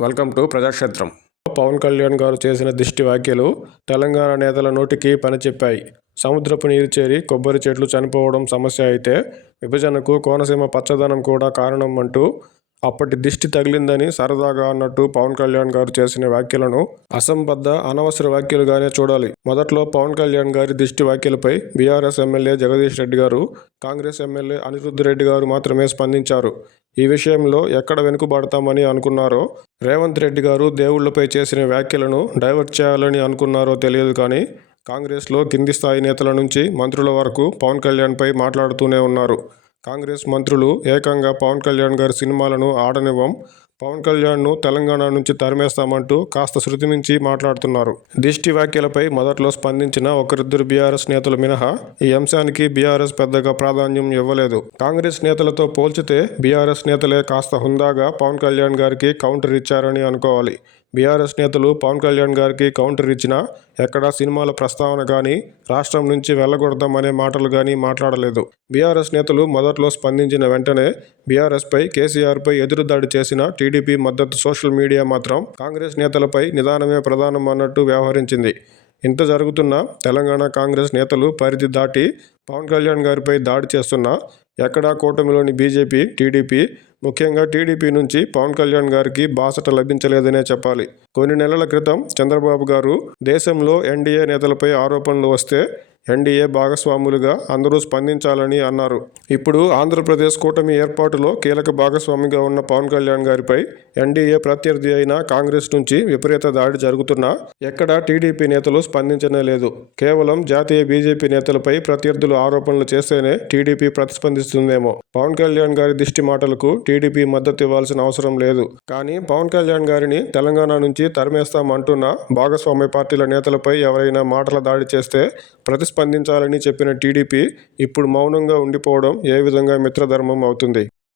Welcome to ప్రజాక్షేత్రం. పవన్ కళ్యాణ్ గారు చేసిన దిష్టి వ్యాఖ్యలు తెలంగాణ నేతల నోటికి పని చెప్పాయి. సముద్రపు నీరు చేరి కొబ్బరి చెట్లు చనిపోవడం సమస్య అయితే విభజనకు కోనసీమ పచ్చదనం కూడా కారణం అంటూ అప్పటి దిష్టి తగిలిందని సరదాగా అన్నట్టు పవన్ కళ్యాణ్ గారు చేసిన వ్యాఖ్యలను అసంబద్ధ అనవసర వ్యాఖ్యలుగానే చూడాలి. మొదట్లో పవన్ కళ్యాణ్ గారి దిష్టి వ్యాఖ్యలపై బీఆర్ఎస్ ఎమ్మెల్యే జగదీష్ రెడ్డి గారు కాంగ్రెస్ ఎమ్మెల్యే అనిరుద్ధ్ రెడ్డి గారు మాత్రమే స్పందించారు. ఈ విషయంలో ఎక్కడ వెనుకబడతామని అనుకున్నారో రేవంత్ రెడ్డి గారు దేవుళ్ళపై చేసిన వ్యాఖ్యలను డైవర్ట్ చేయాలని అనుకున్నారో తెలియదు కానీ కాంగ్రెస్లో కింది స్థాయి నేతల నుంచి మంత్రుల వరకు పవన్ కళ్యాణ్పై మాట్లాడుతూనే ఉన్నారు. కాంగ్రెస్ మంత్రులు ఏకంగా పవన్ కళ్యాణ్ గారి సినిమాలను ఆడనివ్వం పవన్ కళ్యాణ్ను తెలంగాణ నుంచి తరిమేస్తామంటూ కాస్త శృతి మించి మాట్లాడుతున్నారు. దిష్టి వ్యాఖ్యలపై మొదట్లో స్పందించిన ఒకరిద్దరు బీఆర్ఎస్ నేతలు మినహా ఈ అంశానికి బీఆర్ఎస్ పెద్దగా ప్రాధాన్యం ఇవ్వలేదు. కాంగ్రెస్ నేతలతో పోల్చితే బీఆర్ఎస్ నేతలే కాస్త హుందాగా పవన్ కళ్యాణ్ గారికి కౌంటర్ ఇచ్చారని అనుకోవాలి. బీఆర్ఎస్ నేతలు పవన్ కళ్యాణ్ గారికి కౌంటర్ ఇచ్చినా ఎక్కడా సినిమాల ప్రస్తావన కానీ రాష్ట్రం నుంచి వెళ్ళగొడదామనే మాటలు కానీ మాట్లాడలేదు. బీఆర్ఎస్ నేతలు మొదట్లో స్పందించిన వెంటనే బీఆర్ఎస్పై కేసీఆర్పై ఎదురుదాడి చేసిన టీడీపీ మద్దతు సోషల్ మీడియా మాత్రం కాంగ్రెస్ నేతలపై నిదానమే ప్రధానం అన్నట్టు వ్యవహరించింది. ఇంత జరుగుతున్న తెలంగాణ కాంగ్రెస్ నేతలు పరిధి దాటి పవన్ కళ్యాణ్ గారిపై దాడి చేస్తున్న ఎక్కడా కూటమిలోని బీజేపీ టీడీపీ ముఖ్యంగా టీడీపీ నుంచి పవన్ కళ్యాణ్ గారికి బాసట లభించలేదనే చెప్పాలి. కొన్ని నెలల క్రితం చంద్రబాబు గారు దేశంలో ఎన్డీఏ నేతలపై ఆరోపణలు వస్తే ఎన్డీఏ భాగస్వాములుగా అందరూ స్పందించాలని అన్నారు. ఇప్పుడు ఆంధ్రప్రదేశ్ కూటమి ఏర్పాటులో కీలక భాగస్వామిగా ఉన్న పవన్ కళ్యాణ్ గారిపై ఎన్డీఏ ప్రత్యర్థి అయిన కాంగ్రెస్ నుంచి విపరీత దాడి జరుగుతున్నా ఎక్కడా టీడీపీ నేతలు స్పందించనే లేదు. కేవలం జాతీయ బీజేపీ నేతలపై ప్రత్యర్థులు ఆరోపణలు చేస్తేనే టీడీపీ ప్రతిస్పందిస్తుందేమో. పవన్ కళ్యాణ్ గారి దిష్టి మాటలకు టీడీపీ మద్దతు ఇవ్వాల్సిన అవసరం లేదు. కానీ పవన్ కళ్యాణ్ గారిని తెలంగాణ నుంచి తరిమేస్తామంటున్న భాగస్వామ్య పార్టీల నేతలపై ఎవరైనా మాటల దాడి చేస్తే స్పందించాలని చెప్పిన టీడీపీ ఇప్పుడు మౌనంగా ఉండిపోవడం ఏ విధంగా మిత్రధర్మం అవుతుంది?